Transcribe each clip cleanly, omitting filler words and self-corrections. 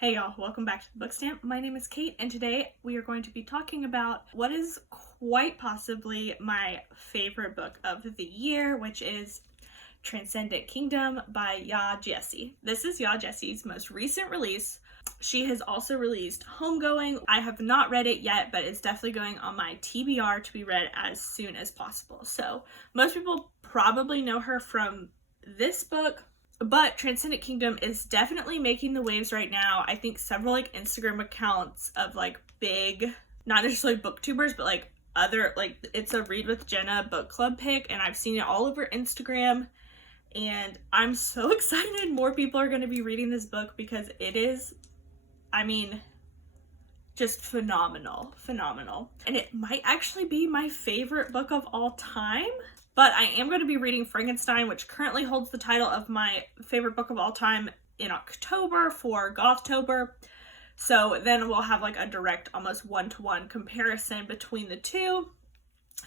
Hey y'all, welcome back to the Book Stamp. My name is Kate, and today we are going to be talking about what is quite possibly my favorite book of the year, which is Transcendent Kingdom by Gyasi. This is Gyasi's most recent release. She has also released Homegoing. I have not read it yet, but it's definitely going on my TBR to be read as soon as possible. So most people probably know her from this book, but Transcendent Kingdom is definitely making the waves right now. I think several Instagram accounts of big, not necessarily booktubers, but other, it's a Read with Jenna book club pick, and I've seen it all over Instagram. And I'm so excited more people are going to be reading this book because it is, just phenomenal. And it might actually be my favorite book of all time. But I am going to be reading Frankenstein, which currently holds the title of my favorite book of all time, in October for Gothtober. So then we'll have a direct, almost one-to-one comparison between the two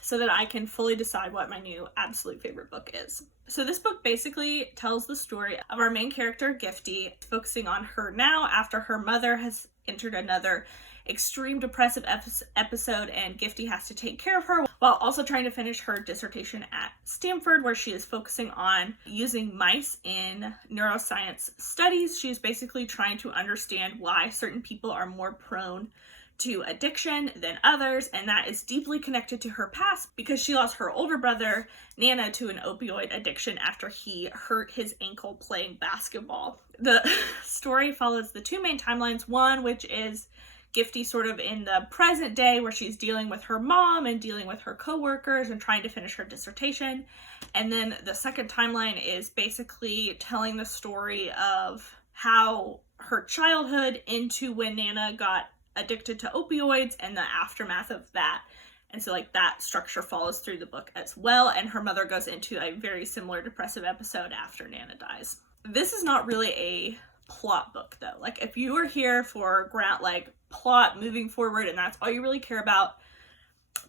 so that I can fully decide what my new absolute favorite book is. So this book basically tells the story of our main character, Gifty, focusing on her now after her mother has entered another extreme depressive episode, and Gifty has to take care of her while also trying to finish her dissertation at Stanford, where she is focusing on using mice in neuroscience studies. She's basically trying to understand why certain people are more prone to addiction than others, and that is deeply connected to her past because she lost her older brother, Nana, to an opioid addiction after he hurt his ankle playing basketball. The story follows the two main timelines, one which is Gifty sort of in the present day where she's dealing with her mom and dealing with her coworkers and trying to finish her dissertation. And then the second timeline is basically telling the story of how her childhood into when Nana got addicted to opioids and the aftermath of that. And so that structure follows through the book as well. And her mother goes into a very similar depressive episode after Nana dies. This is not really a plot book though. If you are here for plot moving forward and that's all you really care about,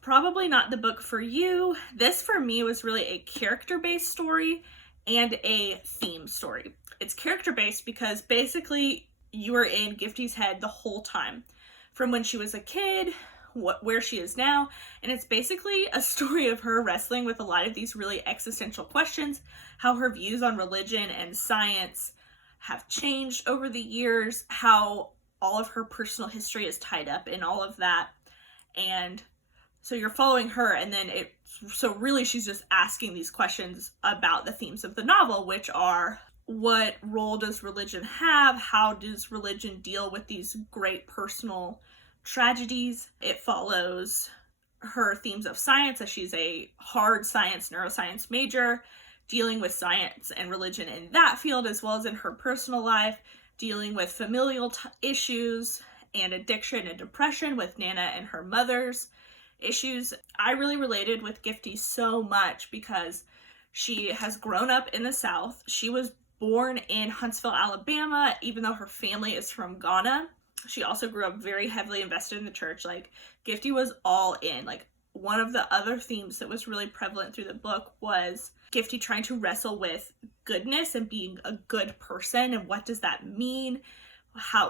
probably not the book for you. This for me was really a character-based story and a theme story. It's character-based because basically you are in Gifty's head the whole time, from when she was a kid, where she is now, and it's basically a story of her wrestling with a lot of these really existential questions, how her views on religion and science have changed over the years, how all of her personal history is tied up in all of that. And so you're following her, and then so really she's just asking these questions about the themes of the novel, which are, what role does religion have? How does religion deal with these great personal tragedies? It follows her themes of science, as she's a hard science, neuroscience major, dealing with science and religion in that field, as well as in her personal life, dealing with familial issues and addiction and depression with Nana and her mother's issues. I really related with Gifty so much because she has grown up in the South. She was born in Huntsville, Alabama, even though her family is from Ghana. She also grew up very heavily invested in the church. Gifty was all in. One of the other themes that was really prevalent through the book was Gifty trying to wrestle with goodness and being a good person, and what does that mean?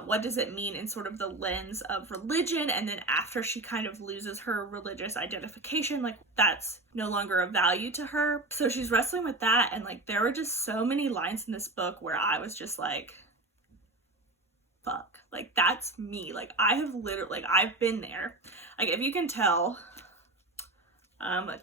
What does it mean in sort of the lens of religion? And then after she kind of loses her religious identification, that's no longer a value to her. So she's wrestling with that, and there were just so many lines in this book where I was just fuck, that's me. I have literally, I've been there. If you can tell,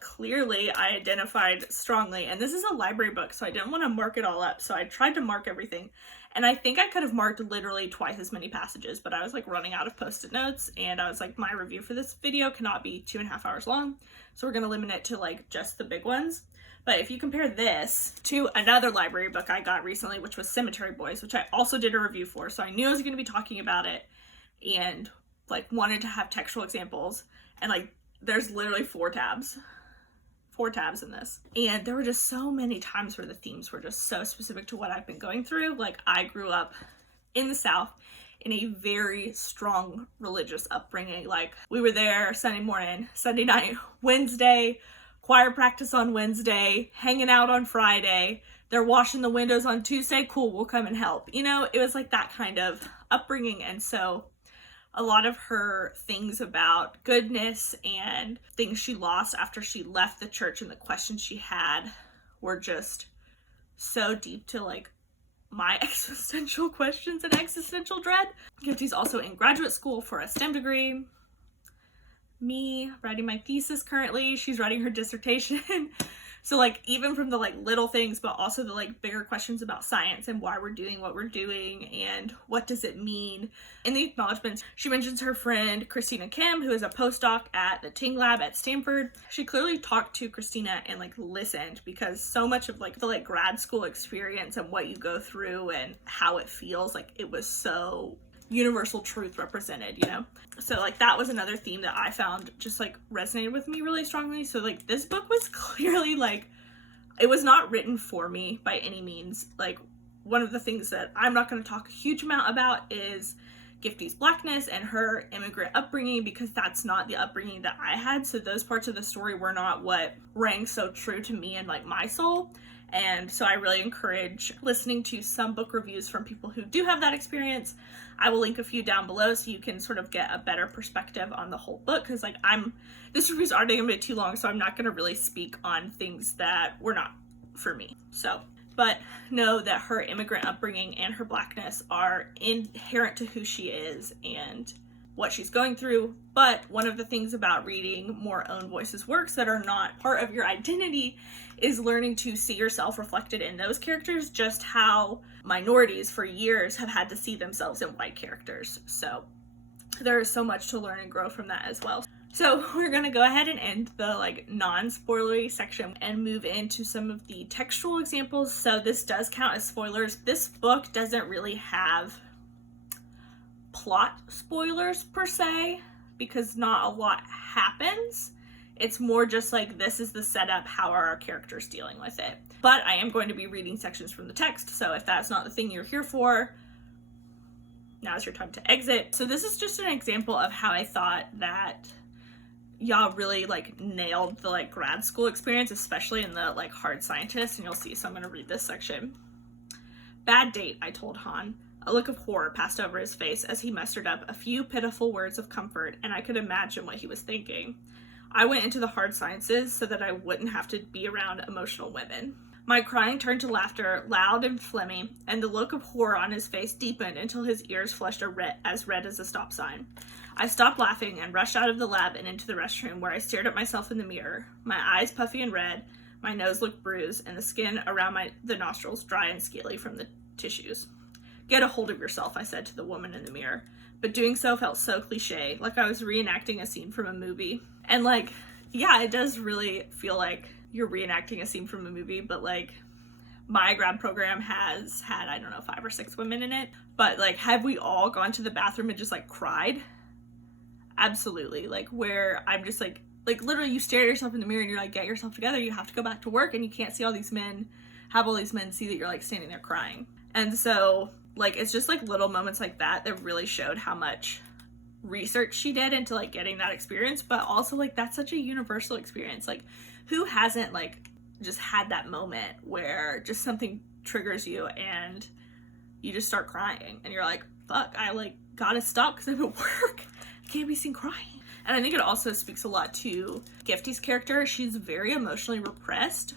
clearly I identified strongly, and this is a library book, so I didn't want to mark it all up, so I tried to mark everything, and I think I could have marked literally twice as many passages, but I was running out of post-it notes, and I was my review for this video cannot be 2.5 hours long, so we're gonna limit it to just the big ones. But if you compare this to another library book I got recently, which was Cemetery Boys, which I also did a review for, so I knew I was going to be talking about it, and wanted to have textual examples, and there's literally 4 tabs in this. And there were just so many times where the themes were just so specific to what I've been going through. I grew up in the South in a very strong religious upbringing. We were there Sunday morning, Sunday night, Wednesday, choir practice on Wednesday, hanging out on Friday. They're washing the windows on Tuesday. Cool, we'll come and help. It was that kind of upbringing. And so a lot of her things about goodness and things she lost after she left the church and the questions she had were just so deep to like my existential questions and existential dread. Gyasi's also in graduate school for a STEM degree. Me writing my thesis currently, she's writing her dissertation. So like even from the like little things, but also the like bigger questions about science and why we're doing what we're doing and what does it mean. In the acknowledgements, she mentions her friend Christina Kim, who is a postdoc at the Ting Lab at Stanford. She clearly talked to Christina and like listened, because so much of like the like grad school experience and what you go through and how it feels, like it was so universal truth represented, you know? So like that was another theme that I found just like resonated with me really strongly. So like this book was clearly like, it was not written for me by any means. Like one of the things that I'm not going to talk a huge amount about is Gyasi's Blackness and her immigrant upbringing, because that's not the upbringing that I had. So those parts of the story were not what rang so true to me and like my soul. And so I really encourage listening to some book reviews from people who do have that experience. I will link a few down below so you can sort of get a better perspective on the whole book, because like this review's already a bit too long, so I'm not going to really speak on things that were not for me. So, but know that her immigrant upbringing and her Blackness are inherent to who she is and what she's going through. But one of the things about reading more own voices works that are not part of your identity is learning to see yourself reflected in those characters, just how minorities for years have had to see themselves in white characters. So there is so much to learn and grow from that as well. So we're going to go ahead and end the like non-spoilery section and move into some of the textual examples. So this does count as spoilers. This book doesn't really have plot spoilers per se, because not a lot happens. It's more just like, this is the setup, how are our characters dealing with it. But I am going to be reading sections from the text, so if that's not the thing you're here for, now's your time to exit. So this is just an example of how I thought that y'all really like nailed the like grad school experience, especially in the like hard scientists, and you'll see. So I'm going to read this section. Bad date, I told Han. A look of horror passed over his face as he mustered up a few pitiful words of comfort, and I could imagine what he was thinking. I went into the hard sciences so that I wouldn't have to be around emotional women. My crying turned to laughter, loud and phlegmy, and the look of horror on his face deepened until his ears flushed as red as a stop sign. I stopped laughing and rushed out of the lab and into the restroom, where I stared at myself in the mirror, my eyes puffy and red, my nose looked bruised, and the skin around the nostrils dry and scaly from the tissues. Get a hold of yourself, I said to the woman in the mirror, but doing so felt so cliche, like I was reenacting a scene from a movie. And like, yeah, it does really feel like you're reenacting a scene from a movie, but like my grad program has had, I don't know, 5 or 6 women in it, but like, have we all gone to the bathroom and just like cried? Absolutely. Like, where I'm just like literally you stare at yourself in the mirror and you're like, get yourself together, you have to go back to work, and you can't see all these men, have all these men see that you're like standing there crying. And so like, it's just like little moments like that that really showed how much research she did into like getting that experience, but also like that's such a universal experience. Like, who hasn't like just had that moment where just something triggers you and you just start crying and you're like, fuck, I like gotta stop because I'm at work, I can't be seen crying. And I think it also speaks a lot to Gyasi's character. She's very emotionally repressed,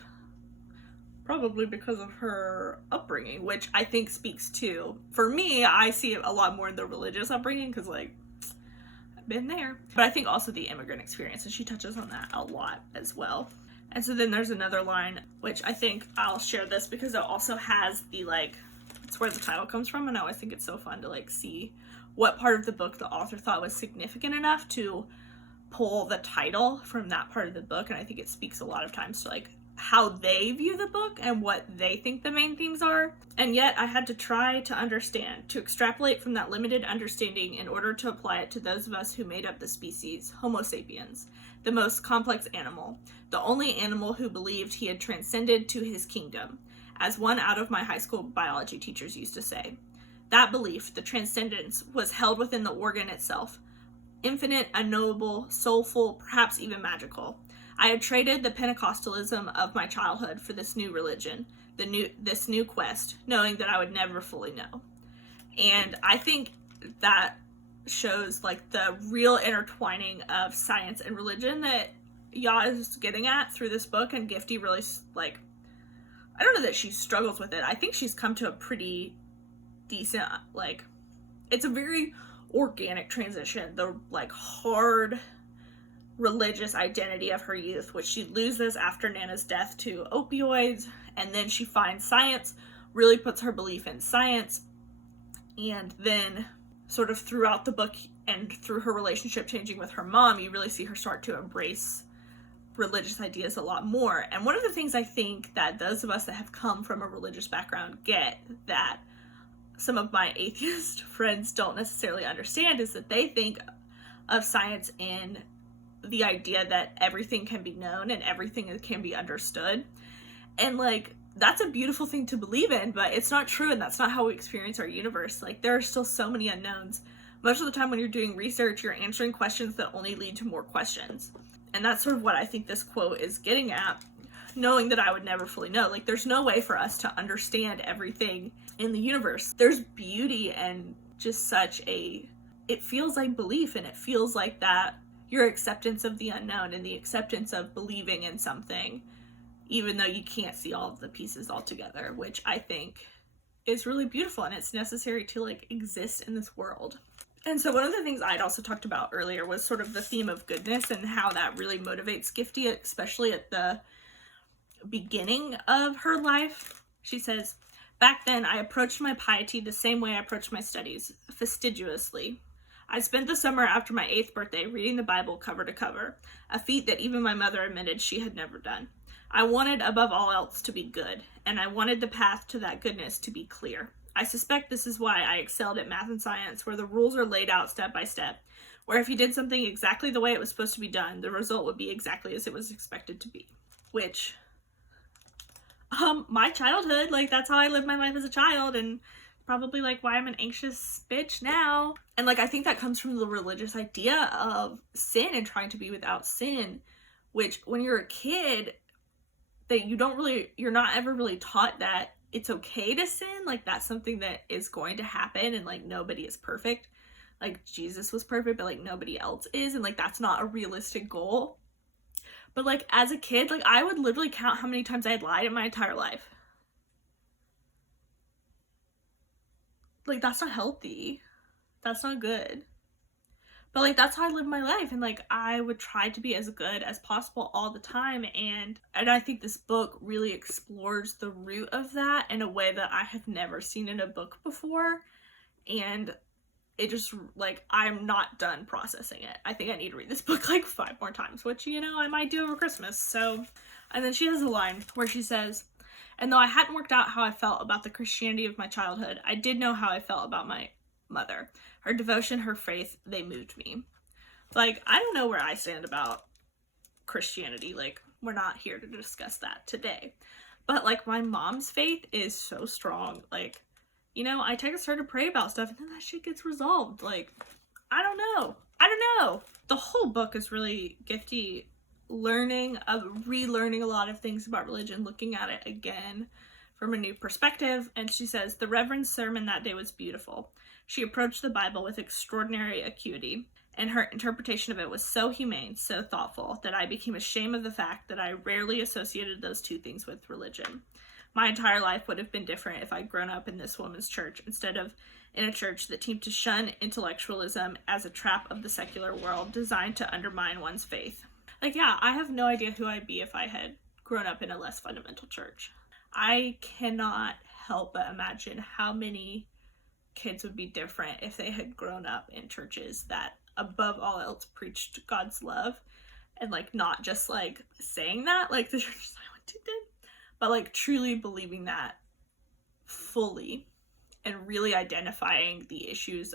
probably because of her upbringing, which I think speaks to, for me, I see it a lot more in the religious upbringing, because like I've been there, but I think also the immigrant experience, and she touches on that a lot as well. And so then there's another line, which I think I'll share this because it also has the like, it's where the title comes from, and I always think it's so fun to like see what part of the book the author thought was significant enough to pull the title from that part of the book. And I think it speaks a lot of times to like how they view the book and what they think the main themes are. And yet I had to try to understand, to extrapolate from that limited understanding in order to apply it to those of us who made up the species, Homo sapiens, the most complex animal, the only animal who believed he had transcended to his kingdom, as one out of my high school biology teachers used to say. That belief, the transcendence, was held within the organ itself, infinite, unknowable, soulful, perhaps even magical. I had traded the Pentecostalism of my childhood for this new religion, this new quest, knowing that I would never fully know. And I think that shows like the real intertwining of science and religion that Ya is getting at through this book. And Gifty really, like, I don't know that she struggles with it. I think she's come to a pretty decent, like, it's a very organic transition. The, like, hard religious identity of her youth, which she loses after Nana's death to opioids, and then she finds science, really puts her belief in science, and then sort of throughout the book and through her relationship changing with her mom, you really see her start to embrace religious ideas a lot more. And one of the things I think that those of us that have come from a religious background get that some of my atheist friends don't necessarily understand is that they think of science in the idea that everything can be known and everything can be understood. And like, that's a beautiful thing to believe in, but it's not true, and that's not how we experience our universe. Like, there are still so many unknowns. Most of the time when you're doing research, you're answering questions that only lead to more questions. And that's sort of what I think this quote is getting at, knowing that I would never fully know. Like, there's no way for us to understand everything in the universe. There's beauty and just such a, it feels like belief, and it feels like that your acceptance of the unknown and the acceptance of believing in something, even though you can't see all of the pieces all together, which I think is really beautiful, and it's necessary to like exist in this world. And so one of the things I'd also talked about earlier was sort of the theme of goodness and how that really motivates Gifty, especially at the beginning of her life. She says, "Back then, I approached my piety the same way I approached my studies, fastidiously. I spent the summer after my 8th birthday reading the Bible cover to cover, a feat that even my mother admitted she had never done. I wanted, above all else, to be good, and I wanted the path to that goodness to be clear. I suspect this is why I excelled at math and science, where the rules are laid out step by step, where if you did something exactly the way it was supposed to be done, the result would be exactly as it was expected to be." Which, my childhood, like, that's how I lived my life as a child, and probably like why I'm an anxious bitch now. And like, I think that comes from the religious idea of sin and trying to be without sin, which when you're a kid, that you're not ever really taught that it's okay to sin. Like, that's something that is going to happen, and like nobody is perfect. Like, Jesus was perfect, but like nobody else is, and like that's not a realistic goal. But like, as a kid, like, I would literally count how many times I had lied in my entire life. Like, that's not healthy. That's not good. But like, that's how I live my life, and like, I would try to be as good as possible all the time. And I think this book really explores the root of that in a way that I have never seen in a book before. And it just, like, I'm not done processing it. I think I need to read this book like 5 more times, which, you know, I might do over Christmas. So, and then she has a line where she says, "And though I hadn't worked out how I felt about the Christianity of my childhood, I did know how I felt about my mother. Her devotion, her faith, they moved me." Like, I don't know where I stand about Christianity. Like, we're not here to discuss that today. But like, my mom's faith is so strong. Like, you know, I text her to pray about stuff, and then that shit gets resolved. Like, I don't know. The whole book is really Gifty relearning a lot of things about religion, looking at it again from a new perspective. And she says, "The Reverend's sermon that day was beautiful. She approached the Bible with extraordinary acuity, and her interpretation of it was so humane, so thoughtful, that I became ashamed of the fact that I rarely associated those two things with religion. My entire life would have been different if I'd grown up in this woman's church instead of in a church that seemed to shun intellectualism as a trap of the secular world designed to undermine one's faith." Like, yeah, I have no idea who I'd be if I had grown up in a less fundamental church. I cannot help but imagine how many kids would be different if they had grown up in churches that, above all else, preached God's love, and like, not just like saying that, like the churches I went to did, but like truly believing that fully and really identifying the issues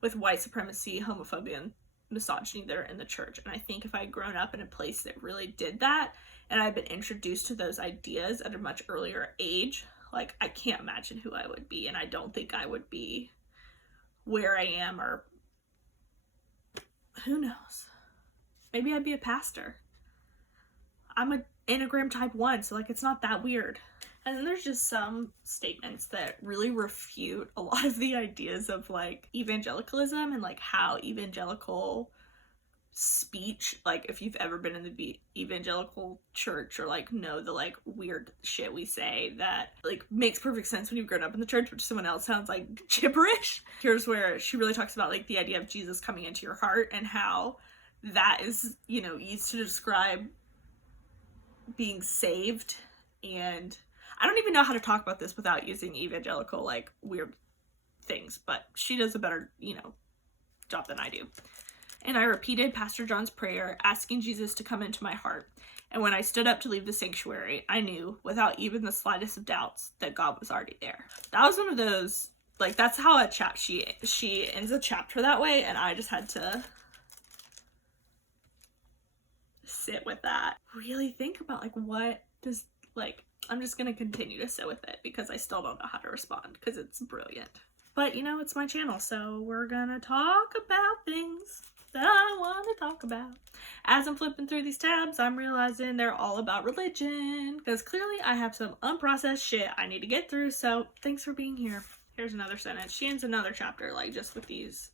with white supremacy, homophobia, and misogyny that are in the church. And I think if I had grown up in a place that really did that, and I'd been introduced to those ideas at a much earlier age, like, I can't imagine who I would be, and I don't think I would be where I am, or who knows, maybe I'd be a pastor. I'm an Enneagram type 1, so like, it's not that weird. And then there's just some statements that really refute a lot of the ideas of like evangelicalism and like how evangelical speech, like if you've ever been in the evangelical church or like know the like weird shit we say that like makes perfect sense when you've grown up in the church, but to someone else sounds like gibberish. Here's where she really talks about like the idea of Jesus coming into your heart and how that is, you know, used to describe being saved. And I don't even know how to talk about this without using evangelical like weird things, but she does a better, you know, job than I do. And I repeated Pastor John's prayer, asking Jesus to come into my heart. And when I stood up to leave the sanctuary, I knew, without even the slightest of doubts, that God was already there. That was one of those, like, that's how she ends a chapter that way, and I just had to sit with that. Really think about, like, what does, like, I'm just gonna continue to sit with it, because I still don't know how to respond, because it's brilliant. But, you know, it's my channel, so we're gonna talk about things that I want to talk about. As I'm flipping through these tabs, I'm realizing they're all about religion, because clearly I have some unprocessed shit I need to get through, so thanks for being here. Here's another sentence. She ends another chapter, like, just with these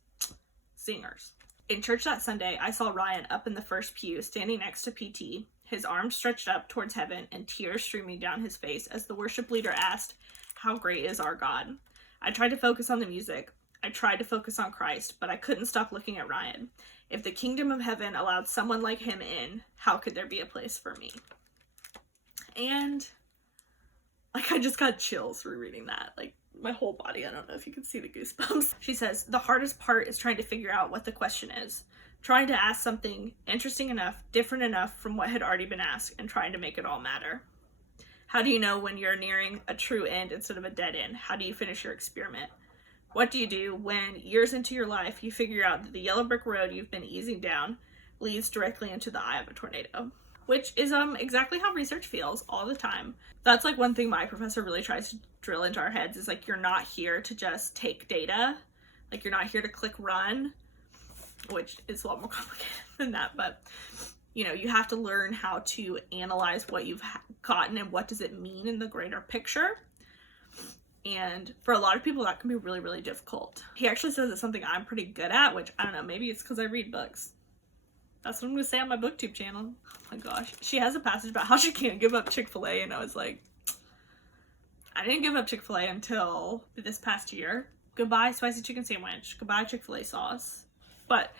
singers. In church that Sunday, I saw Ryan up in the first pew, standing next to PT, his arms stretched up towards heaven and tears streaming down his face as the worship leader asked, "How great is our God?" I tried to focus on the music. I tried to focus on Christ, but I couldn't stop looking at Ryan. If the kingdom of heaven allowed someone like him in, how could there be a place for me? And, like, I just got chills rereading that. Like, my whole body, I don't know if you can see the goosebumps. She says, the hardest part is trying to figure out what the question is. Trying to ask something interesting enough, different enough from what had already been asked, and trying to make it all matter. How do you know when you're nearing a true end instead of a dead end? How do you finish your experiment? What do you do when, years into your life, you figure out that the yellow brick road you've been easing down leads directly into the eye of a tornado? Which is exactly how research feels all the time. That's like one thing my professor really tries to drill into our heads is like, you're not here to just take data. Like, you're not here to click run, which is a lot more complicated than that. But, you know, you have to learn how to analyze what you've gotten and what does it mean in the greater picture. And for a lot of people, that can be really, really difficult. He actually says it's something I'm pretty good at, which I don't know, maybe it's because I read books. That's what I'm going to say on my booktube channel. Oh my gosh. She has a passage about how she can't give up Chick-fil-A, and I was like, I didn't give up Chick-fil-A until this past year. Goodbye spicy chicken sandwich. Goodbye Chick-fil-A sauce. But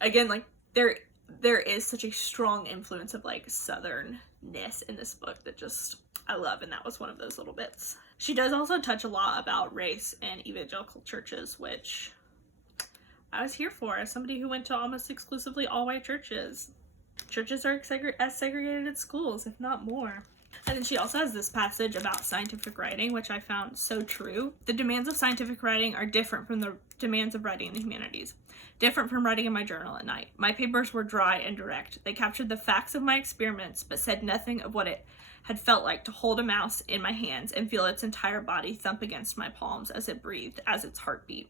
again, like, there is such a strong influence of like southernness in this book that just I love, and that was one of those little bits. She does also touch a lot about race and evangelical churches, which I was here for as somebody who went to almost exclusively all-white churches. Churches are as segregated as schools, if not more. And then she also has this passage about scientific writing, which I found so true. The demands of scientific writing are different from the demands of writing in the humanities. Different from writing in my journal at night. My papers were dry and direct. They captured the facts of my experiments, but said nothing of what it had felt like to hold a mouse in my hands and feel its entire body thump against my palms as it breathed, as its heart beat.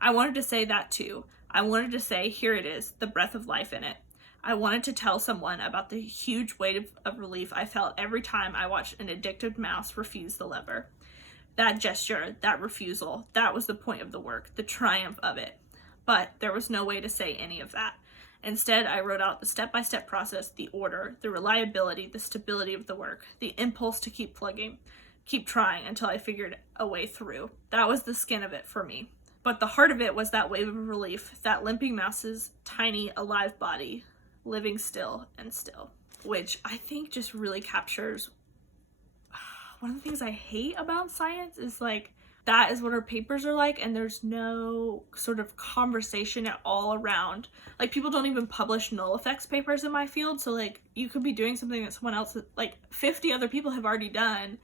I wanted to say that too. I wanted to say, here it is, the breath of life in it. I wanted to tell someone about the huge weight of relief I felt every time I watched an addicted mouse refuse the lever. That gesture, that refusal, that was the point of the work, the triumph of it. But there was no way to say any of that. Instead, I wrote out the step-by-step process, the order, the reliability, the stability of the work, the impulse to keep plugging, keep trying until I figured a way through. That was the skin of it for me. But the heart of it was that wave of relief, that limping mouse's tiny, alive body, living still and still, which I think just really captures one of the things I hate about science is like, that is what our papers are like, and there's no sort of conversation at all around. Like, people don't even publish null effects papers in my field, so like, you could be doing something that someone else, like 50 other people have already done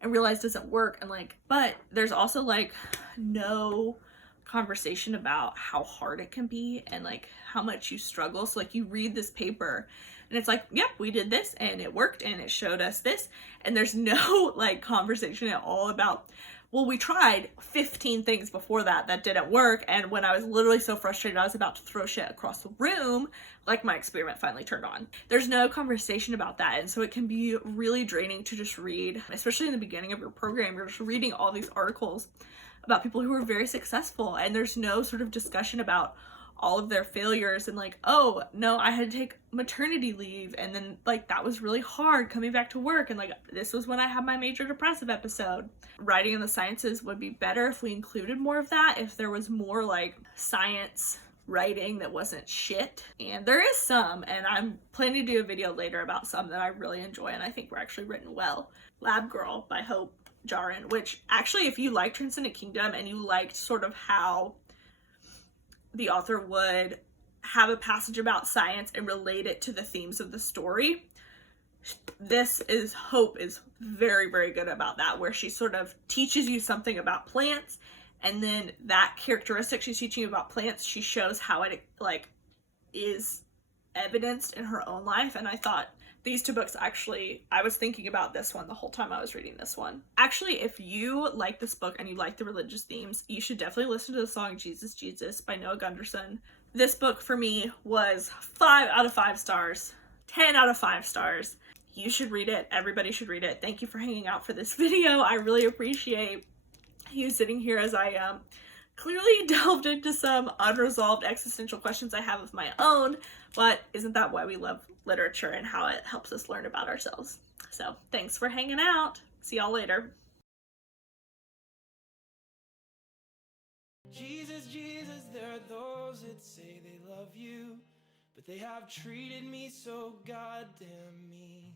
and realized doesn't work, and like, but there's also like no conversation about how hard it can be and like how much you struggle. So like, you read this paper and it's like, yep, we did this and it worked and it showed us this, and there's no like conversation at all about Well, we tried 15 things before that didn't work, and when I was literally so frustrated I was about to throw shit across the room, like, my experiment finally turned on. There's no conversation about that, and so it can be really draining to just read, especially in the beginning of your program. You're just reading all these articles about people who are very successful, and there's no sort of discussion about all of their failures and like, oh no, I had to take maternity leave, and then like that was really hard coming back to work, and like this was when I had my major depressive episode. Writing in the sciences would be better if we included more of that, if there was more like science writing that wasn't shit. And there is some, and I'm planning to do a video later about some that I really enjoy and I think were actually written well. Lab Girl by Hope Jarin, which actually, if you like Transcendent Kingdom and you liked sort of how the author would have a passage about science and relate it to the themes of the story, Hope is very, very good about that, where she sort of teaches you something about plants, and then that characteristic she's teaching you about plants, she shows how it like is evidenced in her own life. And I thought these two books, actually, I was thinking about this one the whole time I was reading this one. Actually, if you like this book and you like the religious themes, you should definitely listen to the song Jesus, Jesus by Noah Gunderson. This book for me was 5 out of 5 stars, 10 out of 5 stars. You should read it. Everybody should read it. Thank you for hanging out for this video. I really appreciate you sitting here as I clearly delved into some unresolved existential questions I have of my own, but isn't that why we love literature and how it helps us learn about ourselves? So thanks for hanging out. See y'all later. Jesus, Jesus, there are those that say they love you, but they have treated me so goddamn mean.